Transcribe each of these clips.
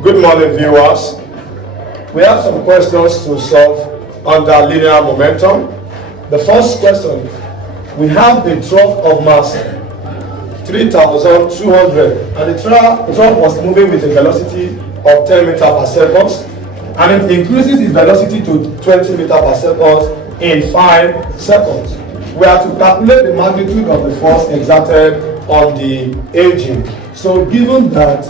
Good morning, viewers. We have some questions to solve under linear momentum. The first question, we have a truck of mass 3,200 and the truck was moving with a velocity of 10 meters per second and it increases its velocity to 20 meters per second in 5 seconds. We have to calculate the magnitude of the force exerted on the engine. So given that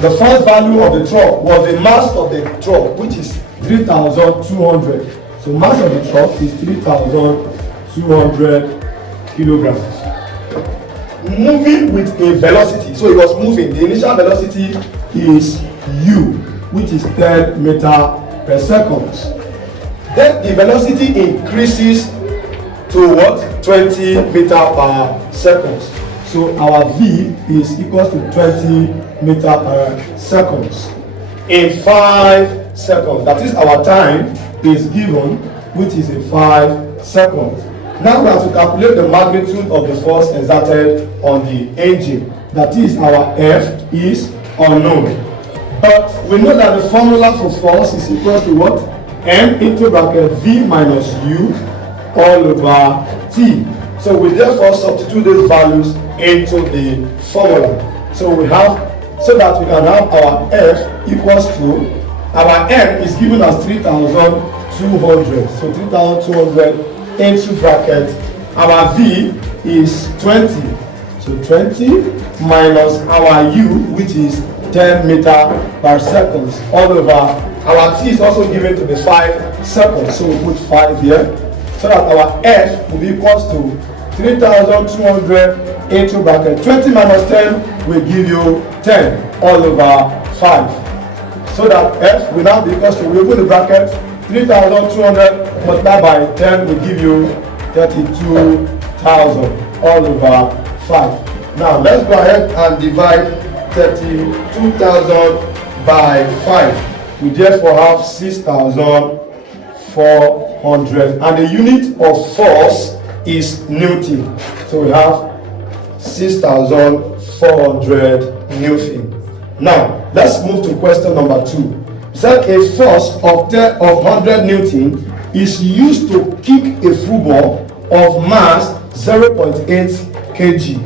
the first value of the truck was the mass of the truck, which is 3,200. So mass of the truck is 3,200 kilograms. Moving with a velocity, so it was moving. The initial velocity is u, which is 10 meters per second. Then the velocity increases to what? 20 meters per second. So our v is equal to 20 meters per second in 5 seconds. That is, our time is given, which is in 5 seconds. Now we have to calculate the magnitude of the force exerted on the engine. That is, our F is unknown. But we know that the formula for force is equal to what? M into bracket V minus U all over T. So we therefore substitute these values into the formula. So we have, so that we can have our F equals to, our M is given as 3,200. So 3,200 into bracket, our V is 20. So 20 minus our U, which is 10 meters per second, all over. Our T is also given to be 5 seconds. So we put 5 here, so that our F will be equals to 3,200 into bracket 20 minus 10 will give you 10 all over 5. So that F will now be equals to, we open the bracket, 3,200 multiplied by 10 will give you 32,000 all over 5. Now let's go ahead and divide 32,000 by 5. We therefore have 6,400 and the unit of force is Newton. So we have 6,400 Newton. Now let's move to question number 2. It said a force of 100 Newton is used to kick a football of mass 0.8 kg.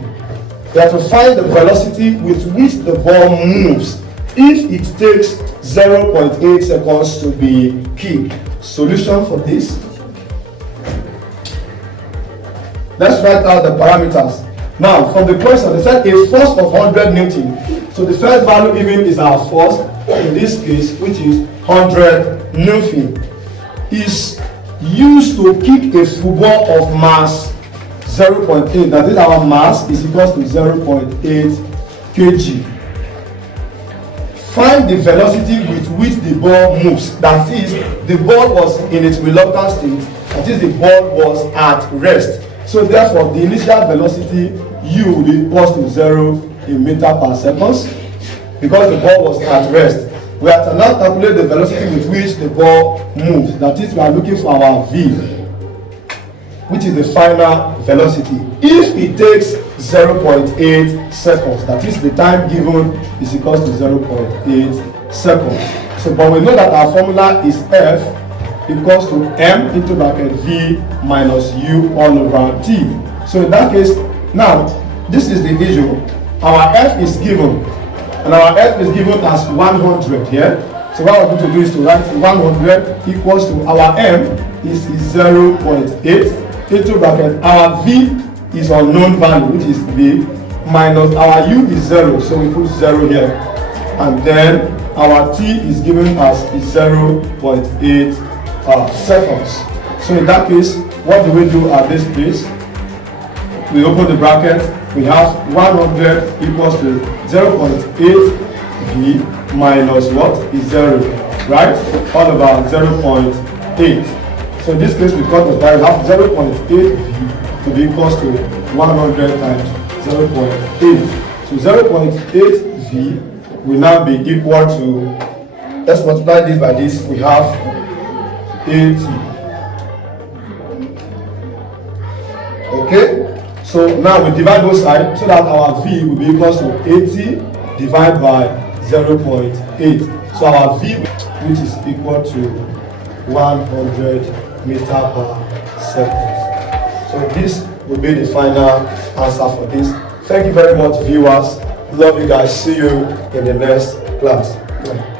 We have to find the velocity with which the ball moves if it takes 0.8 seconds to be kicked. Solution for this. Let's write out the parameters. Now, from the question, they said a force of 100 Newton. So the first value given is our force, in this case, which is 100 Newton, is used to kick a football of mass 0.8. That is, our mass is equal to 0.8 kg. Find the velocity with which the ball moves. That is, the ball was in its reluctant state. That is, the ball was at rest. So therefore, the initial velocity u will be equal to 0 in meters per second because the ball was at rest. We have to now calculate the velocity with which the ball moves. That is, we are looking for our v, which is the final velocity. If it takes 0.8 seconds, that is, the time given is equal to 0.8 seconds. So, but we know that our formula is F equals to M into bracket V minus U all over T. So in that case, now this is the issue. Our F is given, and our F is given as 100 here. So what we're going to do is to write 100 equals to our M is 0.8 into bracket. Our V is unknown value, which is V, minus our U is 0. So we put 0 here, and then our T is given as 0.8 seconds. So in that case, what do we do at this place? We open the bracket. We have 100 equals to 0.8 V minus what is 0, right? All about 0.8. So in this case, we got the value, have 0.8 V to be equals to 100 times 0.8. So 0.8 V will now be equal to, let's multiply this by this, we have 80. Okay? So now we divide both sides so that our V will be equal to 80 divided by 0.8. So our V, which is equal to 100 meter per second. So this will be the final answer for this. Thank you very much, viewers. Love you guys. See you in the next class. Yeah.